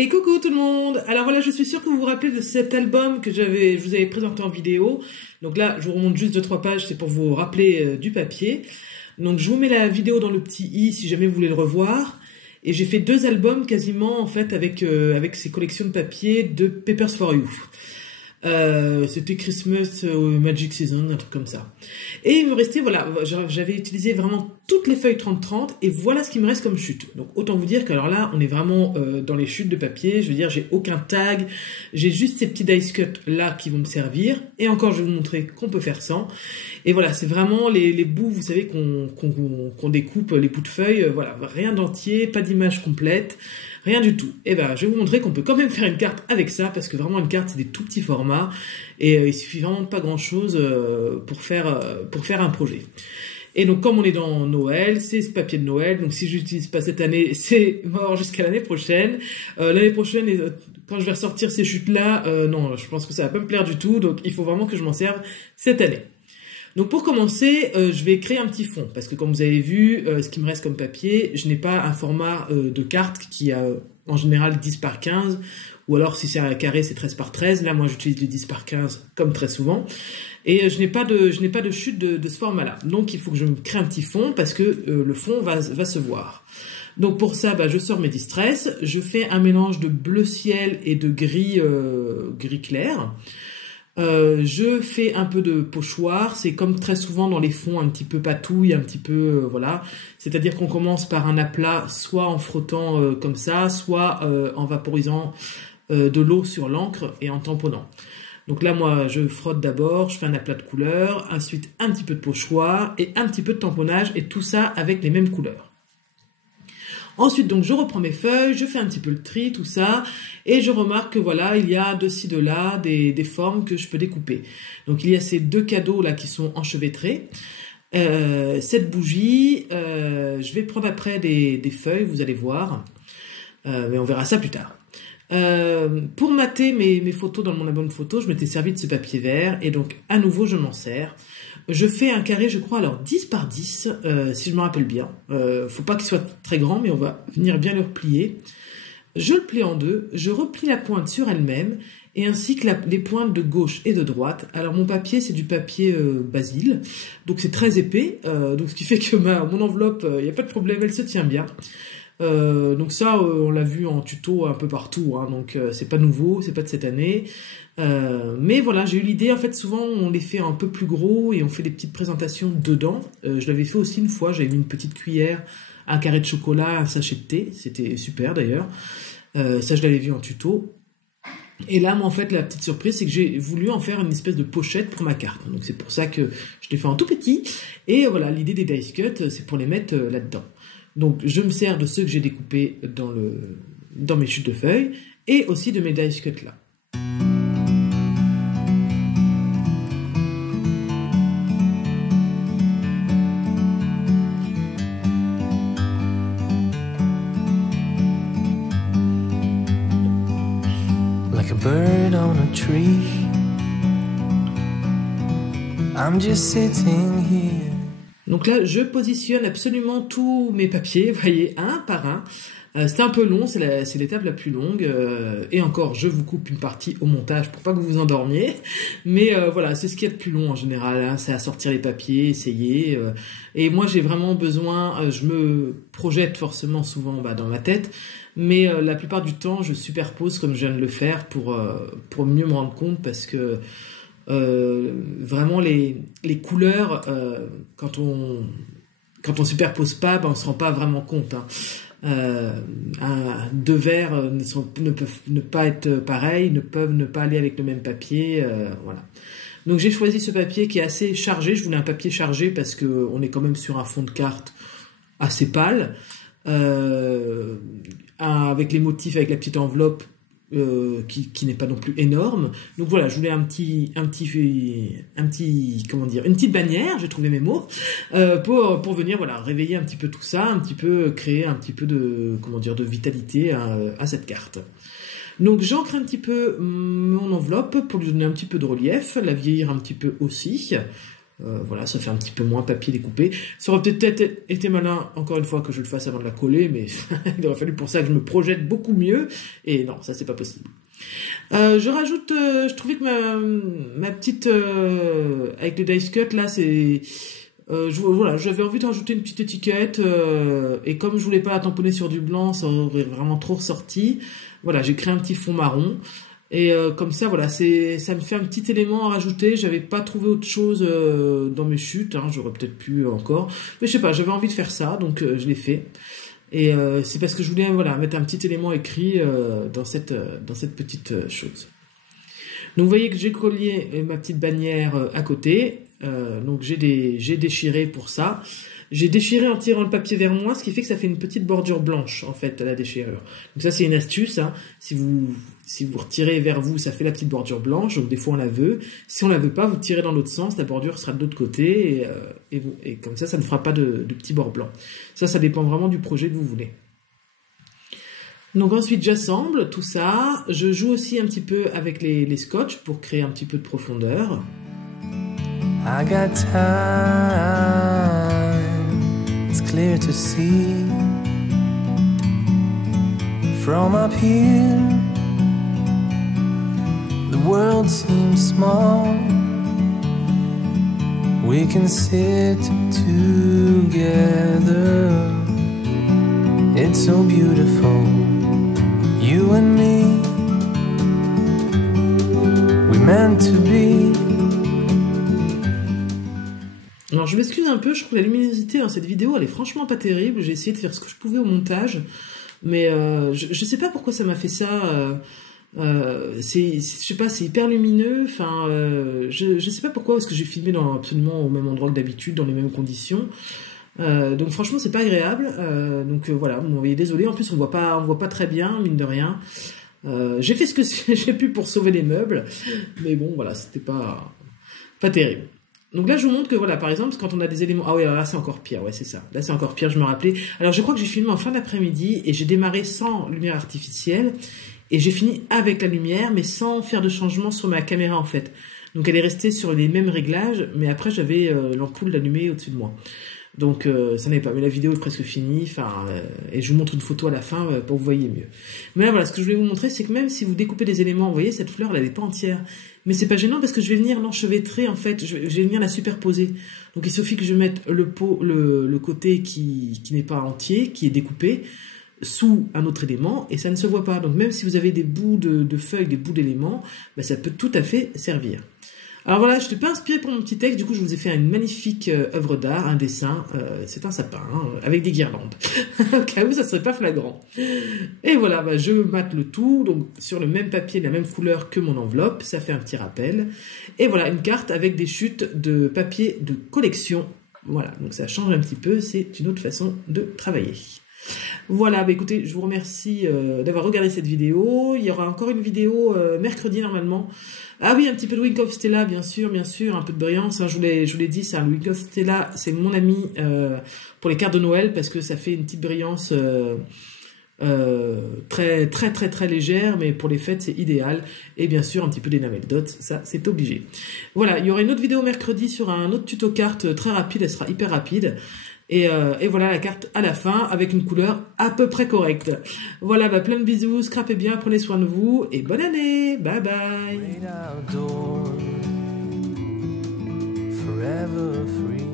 Et coucou tout le monde. Alors voilà, je suis sûre que vous vous rappelez de cet album que je vous avais présenté en vidéo. Donc là, je vous remonte juste 2-3 pages, c'est pour vous rappeler du papier. Donc je vous mets la vidéo dans le petit i si jamais vous voulez le revoir. Et j'ai fait 2 albums quasiment en fait avec ces collections de papier de Papers for You. C'était Christmas Magic Season, un truc comme ça. Et il me restait, voilà, j'avais utilisé vraiment toutes les feuilles 30-30 et voilà ce qui me reste comme chute. Donc autant vous dire que alors là, on est vraiment dans les chutes de papier. Je veux dire, j'ai aucun tag, j'ai juste ces petits dice cut là qui vont me servir. Et encore, je vais vous montrer qu'on peut faire sans. Et voilà, c'est vraiment les bouts, vous savez, qu'on découpe, les bouts de feuilles. Voilà, rien d'entier, pas d'image complète. Rien du tout. Et ben, je vais vous montrer qu'on peut quand même faire une carte avec ça, parce que vraiment une carte c'est des tout petits formats et il suffit vraiment de pas grand chose pour faire un projet. Et donc comme on est dans Noël, c'est ce papier de Noël. Donc si j'utilise pas cette année, c'est mort jusqu'à l'année prochaine. L'année prochaine, quand je vais ressortir ces chutes là, non, je pense que ça va pas me plaire du tout. Donc il faut vraiment que je m'en serve cette année. Donc pour commencer, je vais créer un petit fond, parce que comme vous avez vu, ce qui me reste comme papier, je n'ai pas un format de carte qui a en général 10 par 15, ou alors si c'est un carré, c'est 13 par 13. Là, moi, j'utilise du 10 par 15, comme très souvent. Et je n'ai pas de chute de ce format-là. Donc il faut que je me crée un petit fond, parce que le fond va se voir. Donc pour ça, je sors mes Distress, je fais un mélange de bleu ciel et de gris clair. Je fais un peu de pochoir, c'est comme très souvent dans les fonds un petit peu patouille, un petit peu, voilà. C'est-à-dire qu'on commence par un aplat, soit en frottant comme ça, soit en vaporisant de l'eau sur l'encre et en tamponnant. Donc là, moi, je frotte d'abord, je fais un aplat de couleurs, ensuite un petit peu de pochoir et un petit peu de tamponnage, et tout ça avec les mêmes couleurs. Ensuite, donc, je reprends mes feuilles, je fais un petit peu le tri, tout ça, et je remarque que voilà, il y a de ci, de là, des formes que je peux découper. Donc, il y a ces 2 cadeaux là qui sont enchevêtrés. Cette bougie, je vais prendre après des feuilles, vous allez voir, mais on verra ça plus tard. Pour mater mes photos dans mon album photo, je m'étais servi de ce papier vert, et donc, à nouveau, je m'en sers. Je fais un carré, je crois, alors 10 par 10, si je me rappelle bien. Faut pas qu'il soit très grand, mais on va venir bien le replier. Je le plie en 2, je replie la pointe sur elle-même, et ainsi que les pointes de gauche et de droite. Alors mon papier, c'est du papier Basile, donc c'est très épais, donc ce qui fait que mon enveloppe, il n'y a pas de problème, elle se tient bien. Donc ça, on l'a vu en tuto un peu partout, hein, donc c'est pas nouveau, c'est pas de cette année. Mais voilà, j'ai eu l'idée, en fait souvent on les fait un peu plus gros et on fait des petites présentations dedans. Je l'avais fait aussi une fois, j'avais mis une petite cuillère, un carré de chocolat, un sachet de thé, c'était super d'ailleurs. Ça je l'avais vu en tuto. Et là, moi, en fait, la petite surprise, c'est que j'ai voulu en faire une espèce de pochette pour ma carte. Donc c'est pour ça que je l'ai fait en tout petit. Et voilà, l'idée des dice cut, c'est pour les mettre là-dedans. Donc je me sers de ceux que j'ai découpés dans mes chutes de feuilles et aussi de mes dice cut là. Like a bird on a tree, I'm just sitting here. Donc là, je positionne absolument tous mes papiers, vous voyez, un par un. C'est un peu long, c'est l'étape la plus longue. Et encore, je vous coupe une partie au montage pour pas que vous vous endormiez. Mais voilà, c'est ce qu'il y a de plus long en général, hein, c'est à sortir les papiers, essayer. Et moi, j'ai vraiment besoin, je me projette forcément souvent dans ma tête. Mais la plupart du temps, je superpose comme je viens de le faire pour mieux me rendre compte, parce que vraiment les couleurs, quand on superpose pas, on se rend pas vraiment compte, hein. 2 verres ne peuvent ne pas être pareils, ne peuvent ne pas aller avec le même papier, voilà. Donc j'ai choisi ce papier qui est assez chargé. Je voulais un papier chargé parce que on est quand même sur un fond de carte assez pâle, avec les motifs, avec la petite enveloppe qui n'est pas non plus énorme. Donc voilà, je voulais un petit comment dire, une petite bannière, j'ai trouvé mes mots, pour venir voilà réveiller un petit peu tout ça, un petit peu créer un petit peu de comment dire de vitalité à cette carte. Donc j'ancre un petit peu mon enveloppe pour lui donner un petit peu de relief, la vieillir un petit peu aussi. Voilà, ça fait un petit peu moins papier découpé. Ça aurait peut-être été malin, encore une fois, que je le fasse avant de la coller, mais il aurait fallu pour ça que je me projette beaucoup mieux. Et non, ça c'est pas possible. Je rajoute, je trouvais que ma petite avec le dice cut là, c'est voilà, j'avais envie de rajouter une petite étiquette et comme je voulais pas la tamponner sur du blanc, ça aurait vraiment trop ressorti. Voilà, j'ai créé un petit fond marron. Et comme ça, voilà, ça me fait un petit élément à rajouter. J'avais pas trouvé autre chose dans mes chutes, hein, j'aurais peut-être pu encore. Mais je sais pas, j'avais envie de faire ça, donc je l'ai fait. Et c'est parce que je voulais voilà, mettre un petit élément écrit dans cette petite chose. Donc vous voyez que j'ai collé ma petite bannière à côté. Donc j'ai déchiré pour ça. J'ai déchiré en tirant le papier vers moi, ce qui fait que ça fait une petite bordure blanche en fait à la déchirure. Donc ça c'est une astuce, hein. Si vous retirez vers vous, ça fait la petite bordure blanche. Donc des fois on la veut. Si on la veut pas, vous tirez dans l'autre sens, la bordure sera de l'autre côté et comme ça ne fera pas de petits bords blancs. Ça dépend vraiment du projet que vous voulez. Donc ensuite j'assemble tout ça. Je joue aussi un petit peu avec les scotch pour créer un petit peu de profondeur. I got time, it's clear to see. From up here, the world seems small. We can sit together. It's so beautiful, you and me. We meant to be. Alors je m'excuse un peu, je trouve que la luminosité dans cette vidéo elle est franchement pas terrible. J'ai essayé de faire ce que je pouvais au montage, mais je sais pas pourquoi ça m'a fait ça. Je sais pas, c'est hyper lumineux. Enfin, je sais pas pourquoi, parce que j'ai filmé absolument au même endroit que d'habitude, dans les mêmes conditions. Donc franchement c'est pas agréable. Donc voilà, vous m'envoyez désolé. En plus on voit pas très bien, mine de rien. J'ai fait ce que j'ai pu pour sauver les meubles, mais bon voilà, c'était pas terrible. Donc là, je vous montre que voilà, par exemple, quand on a des éléments... Ah oui, alors là, c'est encore pire, ouais, c'est ça. Là, c'est encore pire, je me rappelais. Alors, je crois que j'ai filmé en fin d'après-midi et j'ai démarré sans lumière artificielle et j'ai fini avec la lumière, mais sans faire de changement sur ma caméra, en fait. Donc, elle est restée sur les mêmes réglages, mais après, j'avais l'ampoule allumée au-dessus de moi. Donc, ça n'avait pas. Mais la vidéo est presque finie, et je vous montre une photo à la fin pour que vous voyez mieux. Mais là, voilà, ce que je voulais vous montrer, c'est que même si vous découpez des éléments, vous voyez, cette fleur, elle n'est pas entière. Mais c'est pas gênant parce que je vais venir l'enchevêtrer, en fait, je vais venir la superposer. Donc il suffit que je mette le côté qui n'est pas entier, qui est découpé, sous un autre élément, et ça ne se voit pas. Donc même si vous avez des bouts de feuilles, des bouts d'éléments, ben, ça peut tout à fait servir. Alors voilà, je ne t'ai pas inspiré pour mon petit texte, du coup je vous ai fait une magnifique œuvre d'art, un dessin, c'est un sapin, hein, avec des guirlandes, au cas où ça ne serait pas flagrant. Et voilà, bah, je mate le tout, donc sur le même papier, de la même couleur que mon enveloppe, ça fait un petit rappel. Et voilà, une carte avec des chutes de papier de collection, voilà, donc ça change un petit peu, c'est une autre façon de travailler. Voilà, bah écoutez, je vous remercie d'avoir regardé cette vidéo. Il y aura encore une vidéo mercredi normalement. Ah oui, un petit peu de Wink of Stella, bien sûr, un peu de brillance. Hein, je vous l'ai dit, ça, le Wink of Stella, c'est mon ami pour les cartes de Noël parce que ça fait une petite brillance très légère, mais pour les fêtes, c'est idéal. Et bien sûr, un petit peu d'enamel dots, ça, c'est obligé. Voilà, il y aura une autre vidéo mercredi sur un autre tuto carte très rapide, elle sera hyper rapide. Et voilà la carte à la fin avec une couleur à peu près correcte. Voilà, bah, plein de bisous, scrapez bien, prenez soin de vous et bonne année. Bye bye. Forever free.